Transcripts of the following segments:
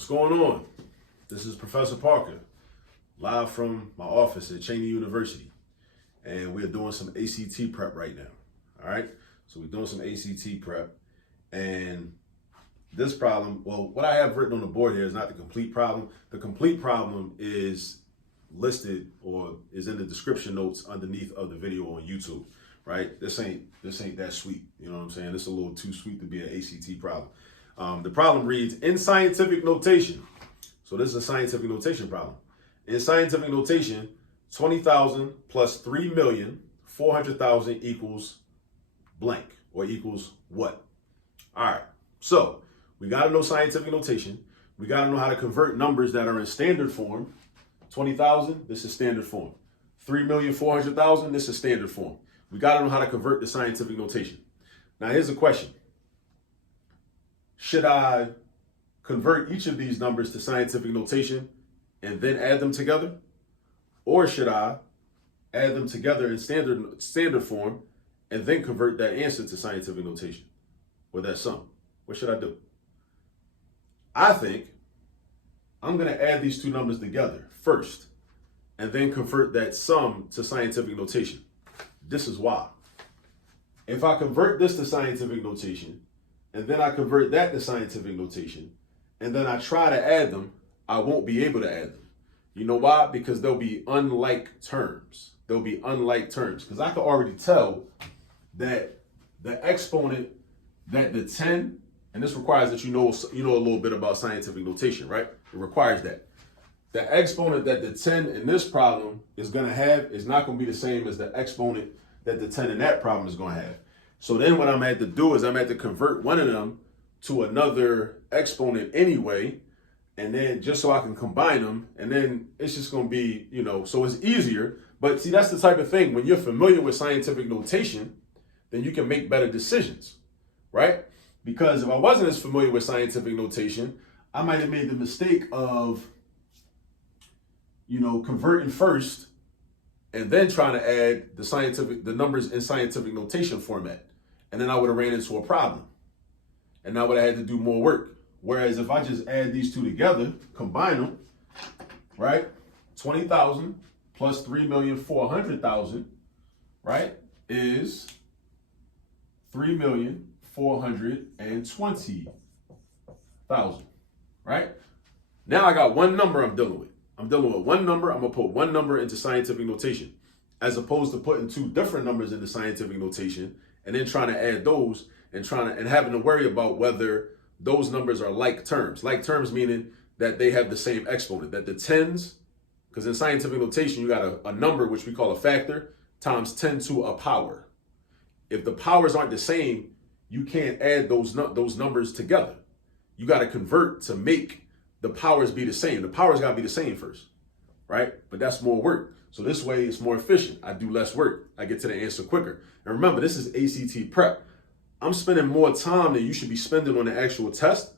What's going on? This is Professor Parker, live from my office at Cheyney University. And we're doing some ACT prep right now. All right? So we're doing some ACT prep. And this problem, well, what I have written on the board here is not the complete problem. The complete problem is listed or is in the description notes underneath of the video on YouTube, right? This ain't that sweet. You know what I'm saying? It's a little too sweet to be an ACT problem. The problem reads, in scientific notation. So this is a scientific notation problem. In scientific notation, 20,000 plus 3,400,000 equals blank, or equals what? All right, so we got to know scientific notation. We got to know how to convert numbers that are in standard form. 20,000, this is standard form. 3,400,000, this is standard form. We got to know how to convert the scientific notation. Now here's the question. Should I convert each of these numbers to scientific notation and then add them together? Or should I add them together in standard form and then convert that answer to scientific notation, or that sum? What should I do? I think I'm going to add these two numbers together first and then convert that sum to scientific notation. This is why. If I convert this to scientific notation and then I convert that to scientific notation and then I try to add them, I won't be able to add them. You know why? Because they'll be unlike terms. They'll be unlike terms. Because I can already tell that the exponent, that the 10, and this requires that you know a little bit about scientific notation, right? It requires that. The exponent that the 10 in this problem is going to have is not going to be the same as the exponent that the 10 in that problem is going to have. So then what I'm going to have to do is I'm going to have to convert one of them to another exponent anyway, and then just so I can combine them, and then it's just going to be, so it's easier. But see, that's the type of thing, when you're familiar with scientific notation, then you can make better decisions, right? Because if I wasn't as familiar with scientific notation, I might have made the mistake of, converting first and then trying to add the numbers in scientific notation format. And then I would have ran into a problem. And I would have had to do more work. Whereas if I just add these two together, combine them, right? 20,000 plus 3,400,000, right, is 3,420,000, right? Now I got one number I'm dealing with. I'm dealing with one number. I'm going to put one number into scientific notation, as opposed to putting two different numbers into scientific notation and then trying to add those and having to worry about whether those numbers are like terms. Like terms meaning that they have the same exponent, that the tens, because in scientific notation, you got a number, which we call a factor, times 10 to a power. If the powers aren't the same, you can't add those numbers together. You got to convert to make the powers be the same. The powers got to be the same first, right? But that's more work. So this way it's more efficient. I do less work. I get to the answer quicker. And remember, this is ACT prep. I'm spending more time than you should be spending on the actual test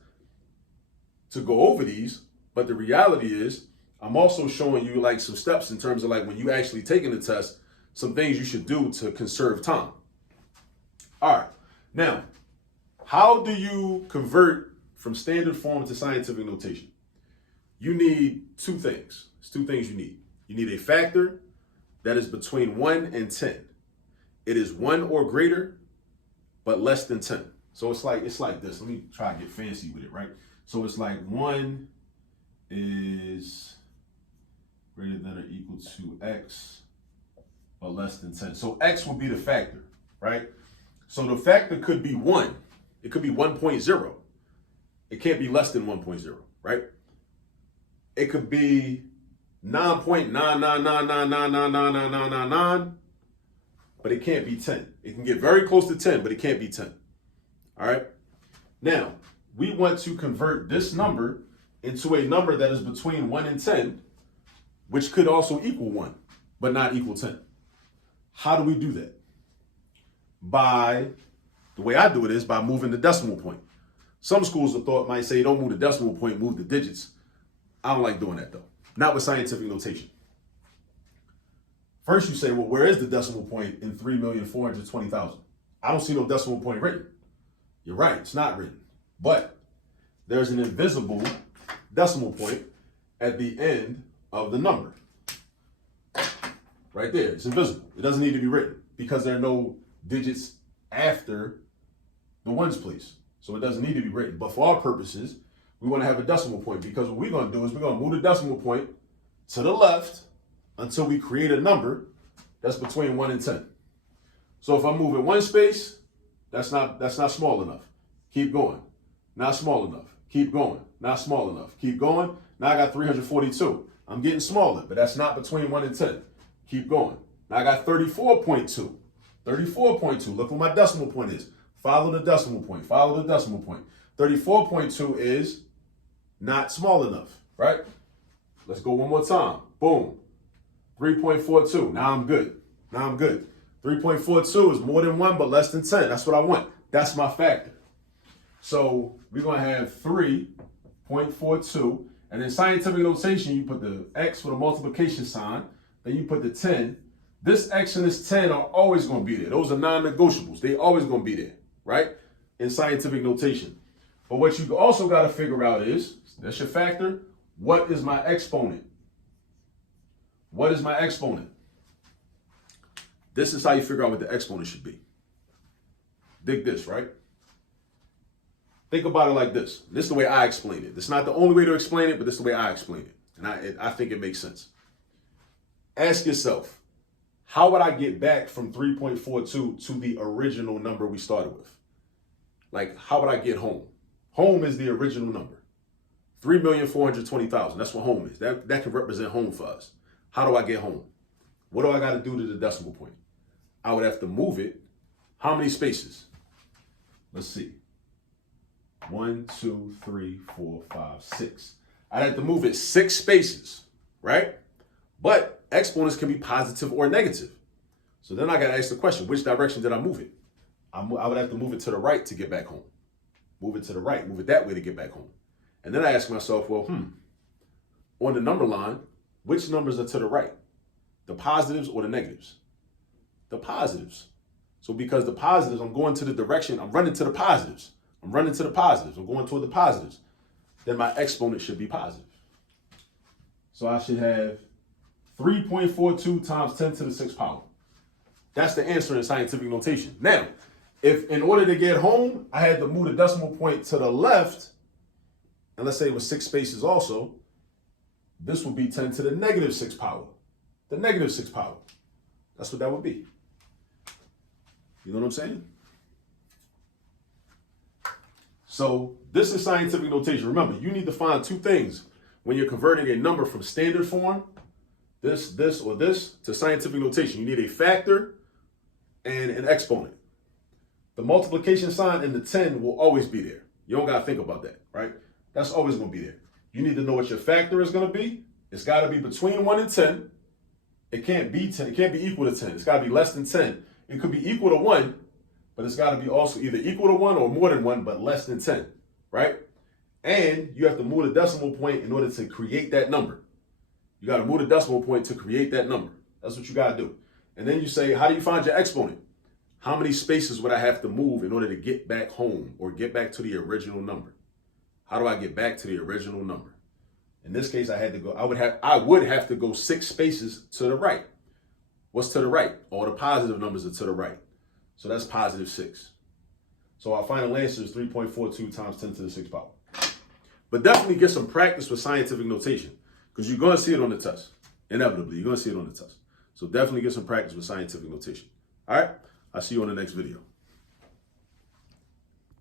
to go over these. But the reality is I'm also showing you like some steps in terms of like when you actually taking the test, some things you should do to conserve time. All right. Now, how do you convert from standard form to scientific notation? You need two things. It's two things you need. You need a factor that is between 1 and 10. It is 1 or greater, but less than 10. So it's like this. Let me try to get fancy with it, right? So it's like 1 is greater than or equal to x, but less than 10. So x will be the factor, right? So the factor could be 1. It could be 1.0. It can't be less than 1.0, right? It could be 9.999999999, but it can't be 10. It can get very close to 10, but it can't be 10. All right? Now, we want to convert this number into a number that is between 1 and 10, which could also equal 1, but not equal 10. How do we do that? The way I do it is by moving the decimal point. Some schools of thought might say, don't move the decimal point, move the digits. I don't like doing that though. Not with scientific notation. First you say, well, where is the decimal point in 3,420,000? I don't see no decimal point written. You're right, it's not written. But there's an invisible decimal point at the end of the number. Right there, it's invisible. It doesn't need to be written because there are no digits after the ones place. So it doesn't need to be written. But for our purposes, we want to have a decimal point because what we're going to do is we're going to move the decimal point to the left until we create a number that's between 1 and 10. So if I move it one space, that's not small enough. Keep going. Not small enough. Keep going. Not small enough. Keep going. Now I got 342. I'm getting smaller, but that's not between 1 and 10. Keep going. Now I got 34.2. 34.2. Look where my decimal point is. Follow the decimal point. Follow the decimal point. 34.2 is not small enough, right? Let's go one more time. Boom. 3.42. Now I'm good. Now I'm good. 3.42 is more than 1, but less than 10. That's what I want. That's my factor. So we're going to have 3.42. And in scientific notation, you put the X with a multiplication sign. Then you put the 10. This X and this 10 are always going to be there. Those are non-negotiables. They always going to be there, right? In scientific notation. But what you also got to figure out is, that's your factor. What is my exponent? What is my exponent? This is how you figure out what the exponent should be. Dig this, right? Think about it like this. This is the way I explain it. It's not the only way to explain it, but this is the way I explain it. And I think it makes sense. Ask yourself, how would I get back from 3.42 to the original number we started with? Like, how would I get home? Home is the original number. 3,420,000. That's what home is. That can represent home for us. How do I get home? What do I got to do to the decimal point? I would have to move it. How many spaces? Let's see. 1, 2, 3, 4, 5, 6. I'd have to move it 6 spaces, right? But exponents can be positive or negative. So then I got to ask the question, which direction did I move it? I would have to move it to the right to get back home. Move it to the right, move it that way to get back home. And then I ask myself, well, on the number line, which numbers are to the right? The positives or the negatives? The positives. So because the positives, I'm going to the direction, I'm running to the positives. I'm running to the positives. I'm going toward the positives. Then my exponent should be positive. So I should have 3.42 times 10 to the 6th power. That's the answer in scientific notation. Now, if in order to get home, I had to move the decimal point to the left, and let's say it was 6 spaces also, this would be 10 to the negative 6th power. The negative 6th power. That's what that would be. You know what I'm saying? So this is scientific notation. Remember, you need to find 2 things when you're converting a number from standard form, this, or this, to scientific notation. You need a factor and an exponent. The multiplication sign and the 10 will always be there. You don't got to think about that, right? That's always going to be there. You need to know what your factor is going to be. It's got to be between 1 and 10. It can't be 10. It can't be equal to 10. It's got to be less than 10. It could be equal to 1, but it's got to be also either equal to 1 or more than 1, but less than 10, right? And you have to move the decimal point in order to create that number. You got to move the decimal point to create that number. That's what you got to do. And then you say, how do you find your exponent? How many spaces would I have to move in order to get back home or get back to the original number? How do I get back to the original number? In this case, I would have to go 6 spaces to the right. What's to the right? All the positive numbers are to the right. So that's positive 6. So our final answer is 3.42 times 10 to the 6th power. But definitely get some practice with scientific notation because you're going to see it on the test. Inevitably, you're going to see it on the test. So definitely get some practice with scientific notation. All right? I'll see you on the next video.